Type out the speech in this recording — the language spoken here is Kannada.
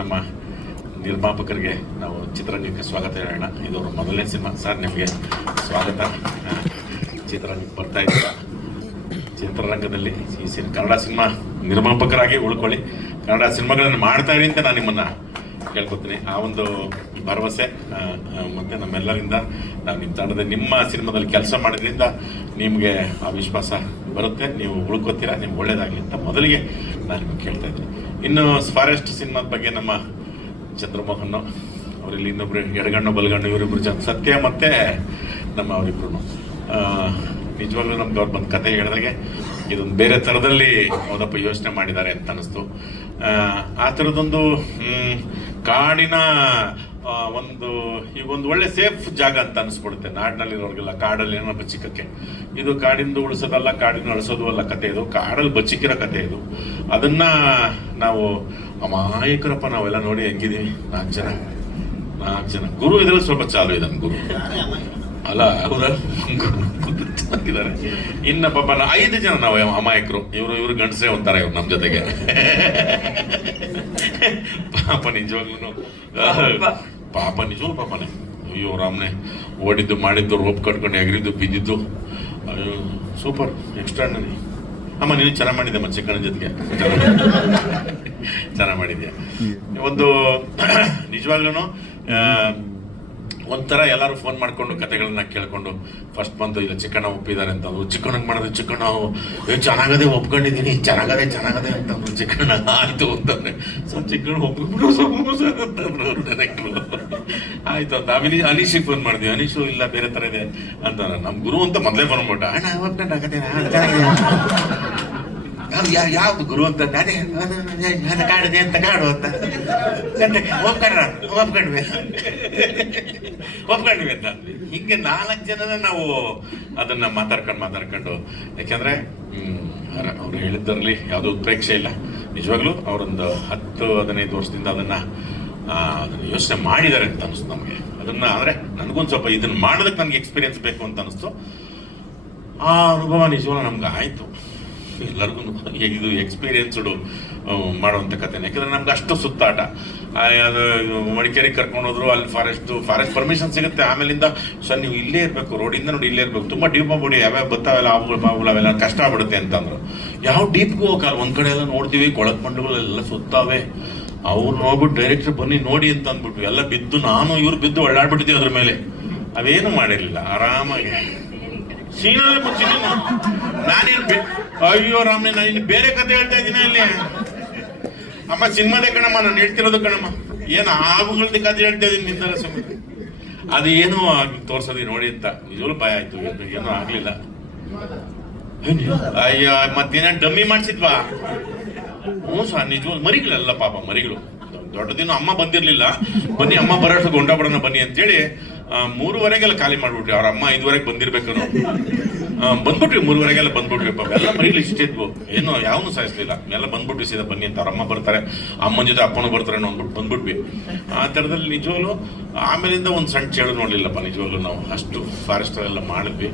ನಮ್ಮ ನಿರ್ಮಾಪಕರಿಗೆ ನಾವು ಚಿತ್ರರಂಗಕ್ಕೆ ಸ್ವಾಗತ ಹೇಳೋಣ. ಇದು ಅವ್ರ ಮೊದಲನೇ ಸಿನಿಮಾ. ಸರ್, ನಿಮಗೆ ಸ್ವಾಗತ. ಚಿತ್ರರಂಗಕ್ಕೆ ಬರ್ತಾ ಇದ್ದೀರಾ? ಚಿತ್ರರಂಗದಲ್ಲಿ ಈ ಸಿನ್, ಕನ್ನಡ ಸಿನಿಮಾ ನಿರ್ಮಾಪಕರಾಗಿ ಉಳ್ಕೊಳ್ಳಿ. ಕನ್ನಡ ಸಿನಿಮಾಗಳನ್ನು ಮಾಡ್ತಾ ಇರಿ ಅಂತ ನಾನು ನಿಮ್ಮನ್ನು ಕೇಳ್ಕೊತೀನಿ. ಆ ಒಂದು ಭರವಸೆ ಮತ್ತು ನಮ್ಮೆಲ್ಲರಿಂದ ನಾವು ನಿಮ್ಮ ತಂಡದ ನಿಮ್ಮ ಸಿನಿಮಾದಲ್ಲಿ ಕೆಲಸ ಮಾಡೋದ್ರಿಂದ ನಿಮಗೆ ಆ ವಿಶ್ವಾಸ ಬರುತ್ತೆ. ನೀವು ಉಳ್ಕೋತೀರಾ? ನಿಮ್ಗೆ ಒಳ್ಳೇದಾಗಲಿ ಅಂತ ಮೊದಲಿಗೆ ನಾನು ನಿಮಗೆ ಕೇಳ್ತಾ ಇದ್ದೀನಿ. ಇನ್ನು ಫಾರೆಸ್ಟ್ ಸಿನಿಮಾದ ಬಗ್ಗೆ ನಮ್ಮ ಚಂದ್ರಮೋಹನ್ ಅವರಿಲ್ಲಿ ಇನ್ನೊಬ್ರು ಎಡಗಣ್ಣು ಬಲಗಣ್ಣು ಇವರಿಬ್ರು ಜನ ಸತ್ಯ ಮತ್ತೆ ನಮ್ಮ ಅವರಿಬ್ರು. ನಿಜವಾಗ್ಲೂ ನಮ್ಗೆ ಅವ್ರು ಬಂದು ಕತೆ ಹೇಳಿದಾಗೆ ಇದೊಂದು ಬೇರೆ ಥರದಲ್ಲಿ ಹೌದಪ್ಪ ಯೋಚನೆ ಮಾಡಿದ್ದಾರೆ ಅಂತ ಅನಿಸ್ತು ಆ, ಥರದೊಂದು ಕಾಡಿನ ಒಂದು ಈಗ ಒಂದು ಒಳ್ಳೆ ಸೇಫ್ ಜಾಗ ಅಂತ ಅನಿಸ್ಬಿಡುತ್ತೆ. ನಾಡಿನಲ್ಲಿರೋರಿಗೆಲ್ಲ ಕಾಡಲ್ಲಿ ಏನೋ ಬಚ್ಚಿಕಕ್ಕೆ. ಇದು ಕಾಡಿಂದು ಉಳಿಸೋದಲ್ಲ, ಕಾಡಿನ ಅಳಿಸೋದು ಅಲ್ಲ ಕತೆ ಇದು. ಕಾಡಲ್ಲಿ ಬಚ್ಚಿಕ್ಕಿರೋ ಕತೆ ಇದು. ಅದನ್ನ ನಾವು ಅಮಾಯಕರಪ್ಪ ನಾವೆಲ್ಲ ನೋಡಿ ಹೆಂಗಿದೀವಿ ನಾಲ್ಕು ಜನ. ನಾಲ್ಕು ಜನ. ಗುರು ಇದ್ರಲ್ಲಿ ಸ್ವಲ್ಪ ಚಾಲು ಇದೆ ಗುರು. ಅಲ್ಲ ಹೌದಾ ಇನ್ನ ಪಾಪ ಐದು ಜನ ನಾವು ಅಮಾಯಕರು. ಇವರು ಇವರು ಗಂಡಸರೇ ಒಂಥರ ಇವ್ರು ನಮ್ಮ ಜೊತೆಗೆ. ಪಾಪ ನಿಜವಾಗ್ಲೂ ಪಾಪ ನಿಜವಲ್ಲ ಪಾಪನೇ? ಅಯ್ಯೋ ರಾಮನೇ ಓಡಿದ್ದು ಮಾಡಿದ್ದು ರೋಪ್ ಕಟ್ಕೊಂಡು ಎಗರಿದ್ದು ಬಿದ್ದಿದ್ದು. ಅಯ್ಯೋ ಸೂಪರ್ ಎಕ್ಸ್ಟ್ರಾರ್ಡನರಿ ಅಮ್ಮ ನೀನು ಚೆನ್ನಾಗಿ ಮಾಡಿದ್ದೆ ಮತ್ತೆ ಚಿಕ್ಕಣ್ಣ ಜೊತೆಗೆ? ಚೆನ್ನಾಗಿ ಮಾಡಿದ್ಯಾ? ಒಂದು ನಿಜವಾಗ್ಲೂ ಒಂಥರ ಎಲ್ಲರೂ ಫೋನ್ ಮಾಡ್ಕೊಂಡು ಕತೆಗಳನ್ನ ಕೇಳ್ಕೊಂಡು ಫಸ್ಟ್ ಬಂದು ಇಲ್ಲ ಚಿಕ್ಕಣ್ಣ ಒಪ್ಪಿದ್ದಾರೆ ಅಂತಂದ್ರು ಚಿಕ್ಕಣ್ಣಗೆ ಮಾಡಿದ್ರು, ಚಿಕ್ಕಣ್ಣ ಏ ಚೆನ್ನಾಗದೆ ಒಪ್ಕೊಂಡಿದ್ದೀನಿ ಚೆನ್ನಾಗದೆ ಚೆನ್ನಾಗದೆ ಅಂತಂದ್ರು ಚಿಕ್ಕಣ್ಣ, ಆಯ್ತು ಅಂತಂದ್ರೆ ಸೊ ಚಿಕ್ಕಣ್ಣ ಒಪ್ಪಿಬಿಟ್ಟು ಸರ್ ಅಂತಂದ್ರು ಡೈರೆಕ್ಟ್ರು ಆಯ್ತು ಅಂತ. ಆಮೇಲೆ ಅನೀಶಿಗೆ ಫೋನ್ ಮಾಡಿದ್ವಿ. ಅನೀಶು, ಇಲ್ಲ, ಬೇರೆ ಥರ ಇದೆ ಅಂತಾರೆ. ನಮ್ಮ ಗುರು ಅಂತ ಮೊದಲೇ ಫೋನ್ ಮಾಡ್ಬಿಟ್ಟ. ಅಣ್ಣ ಒಪ್ಕೊಂಡಾಗತ್ತೆ ಯಾವ್ದು ಗುರು ಅಂತ ಅದೇ. ನನ್ನ ಕಾಡಿದೆ ಅಂತ ಕಾಡು ಅಂತ. ಒಪ್ಕೊಂಡ್ರ? ಒಪ್ಕಂಡ್ವಿ. ಒಪ್ಕಂಡ್ವಿ ಅಂತ. ಹಿಂಗೆ ನಾಲ್ಕು ಜನನ ನಾವು ಅದನ್ನ ಮಾತಾಡ್ಕೊಂಡು ಮಾತಾಡ್ಕೊಂಡು. ಯಾಕೆಂದ್ರೆ ಅವ್ರು ಹೇಳಿದ್ದರಲ್ಲಿ ಯಾವುದೂ ಉತ್ಪ್ರೇಕ್ಷೆ ಇಲ್ಲ. ನಿಜವಾಗ್ಲೂ ಅವರೊಂದು ಹತ್ತು, ಹದಿನೈದು ವರ್ಷದಿಂದ ಅದನ್ನ ಅದನ್ನ ಯೋಚನೆ ಮಾಡಿದ್ದಾರೆ ಅಂತ ಅನಿಸ್ತು ನಮಗೆ. ಅದನ್ನ ಅಂದ್ರೆ ನನಗೊಂದು ಸ್ವಲ್ಪ ಇದನ್ನ ಮಾಡೋದಕ್ಕೆ ನನಗೆ ಎಕ್ಸ್ಪೀರಿಯನ್ಸ್ ಬೇಕು ಅಂತ ಅನಿಸ್ತು. ಆ ಅನುಭವ ನಿಜವಾಗ್ಲೂ ನಮ್ಗೆ ಆಯಿತು. ಎಲ್ಲರಿಗೂ ಇದು ಎಕ್ಸ್ಪೀರಿಯನ್ಸ್ಡು ಮಾಡುವಂಥ ಕಥೆ ಯಾಕಂದ್ರೆ ನಮ್ಗೆ ಅಷ್ಟು ಸುತ್ತಾಟ. ಅದು ಮಡಿಕೇರಿಗೆ ಕರ್ಕೊಂಡು ಹೋದ್ರು, ಅಲ್ಲಿ ಫಾರೆಸ್ಟ್ ಫಾರೆಸ್ಟ್ ಪರ್ಮಿಷನ್ ಸಿಗುತ್ತೆ. ಆಮೇಲಿಂದ ಸರ್, ನೀವು ಇಲ್ಲೇ ಇರಬೇಕು, ರೋಡಿಂದ ನೋಡಿ ಇಲ್ಲೇ ಇರಬೇಕು. ತುಂಬ ಡೀಪ್ ಮಾಡಿ ಯಾವ್ಯಾವ ಬತ್ತಾವೆಲ್ಲ, ಅವುಗಳು ಬಾವುಗಳು ಅವೆಲ್ಲ ಕಷ್ಟ ಆಗ್ಬಿಡುತ್ತೆ ಅಂತಂದ್ರು. ಯಾವ ಡೀಪ್ಗೂ ಹೋಗಲ್ಲ ಒಂದು ಕಡೆ ಎಲ್ಲ ನೋಡ್ತೀವಿ, ಕೊಳಕ್ ಮಂಡುಗಳೆಲ್ಲ ಸುತ್ತಾವೆ. ಅವ್ರು ನೋಡ್ಬಿಟ್ಟು ಡೈರೆಕ್ಟರ್ ಬನ್ನಿ ನೋಡಿ ಅಂತ ಅಂದ್ಬಿಟ್ವಿ. ಎಲ್ಲ ಬಿದ್ದು, ನಾನು ಇವ್ರು ಬಿದ್ದು ಒಳ್ಳಾಡ್ಬಿಟ್ಟಿದ್ದೀವಿ ಅದ್ರ ಮೇಲೆ. ಅವೇನು ಮಾಡಿರಲಿಲ್ಲ. ಆರಾಮಾಗಿ. ಸೀನಲ್ಲಿ ಮುಚ್ಚಿದ್ದೀನಿ. ನಾನೇನು ಅಯ್ಯೋ ರಾಮ್ನೆ ನಾನು ಬೇರೆ ಕತೆ ಹೇಳ್ತಾ ಇದ್ದೀನಿ ಅಲ್ಲಿ. ಅಮ್ಮ, ಸಿನಿಮಾದೇ ಕಣಮ್ಮ, ನಾನು ಹೇಳ್ತಿರೋದು ಕಣಮ್ಮ. ಏನು ಆಗುಗಳದ್ದು ಕತೆ ಹೇಳ್ತಾ ಇದ್ದೀನಿ ನಿಂದರ ಅದು ಏನು ತೋರ್ಸೋದಿ ನೋಡಿ ಅಂತ. ನಿಜವಲ್ಲೂ ಭಯ ಆಯ್ತು. ಏನೂ ಆಗ್ಲಿಲ್ಲ. ಅಯ್ಯ, ಮತ್ತೇನ ಡಮ್ಮಿ ಮಾಡಿಸಿದ್ವಾ? ಹ್ಞೂ ಸರ್ ನಿಜವಾಗ್ ಮರಿಗಳಲ್ಲ ಪಾಪ ಮರಿಗಳು. ದೊಡ್ಡದಿನ ಅಮ್ಮ ಬಂದಿರಲಿಲ್ಲ. ಬನ್ನಿ, ಅಮ್ಮ ಬರೋಷ್ಟು ಗೊಂಡ ಬಿಡೋಣ ಬನ್ನಿ ಅಂತೇಳಿ ಮೂರುವರೆಗೆಲ್ಲ ಖಾಲಿ ಮಾಡ್ಬಿಟ್ರಿ. ಅವ್ರ ಅಮ್ಮ ಐದುವರೆಗೆ ಬಂದಿರ್ಬೇಕು ನಾವು ಬಂದ್ಬಿಟ್ವಿ ಮೂರುವರೆಗೆಲ್ಲ ಬಂದ್ಬಿಟ್ವಿ ಪಾಪ ಎಲ್ಲ ಮರಿಗಳು ಇಷ್ಟಿದ್ವು ಏನು ಯಾವನು ಸಾಯಿಸ್ಲಿಲ್ಲ. ಎಲ್ಲ ಬಂದ್ಬಿಟ್ಟು ಸೀದಾ ಬನ್ನಿ ಅಂತ. ಅವ್ರ ಅಮ್ಮ ಬರ್ತಾರೆ. ಅಮ್ಮನ ಜೊತೆ ಅಪ್ಪನೂ ಬರ್ತಾರೆ ಅಂದ್ಬಿಟ್ಟು ಬಂದ್ಬಿಟ್ವಿ. ಆ ಥರದಲ್ಲಿ ನಿಜವಾಗ್ಲು, ಆಮೇಲಿಂದ ಒಂದು ಸಣ್ಣ ಚೇಳು ನೋಡಲಿಲ್ಲಪ್ಪ, ನಿಜವಾಗ್ಲು ನಾವು. ಅಷ್ಟು ಫಾರೆಸ್ಟ್ ಎಲ್ಲ ಮಾಡಿದ್ವಿ.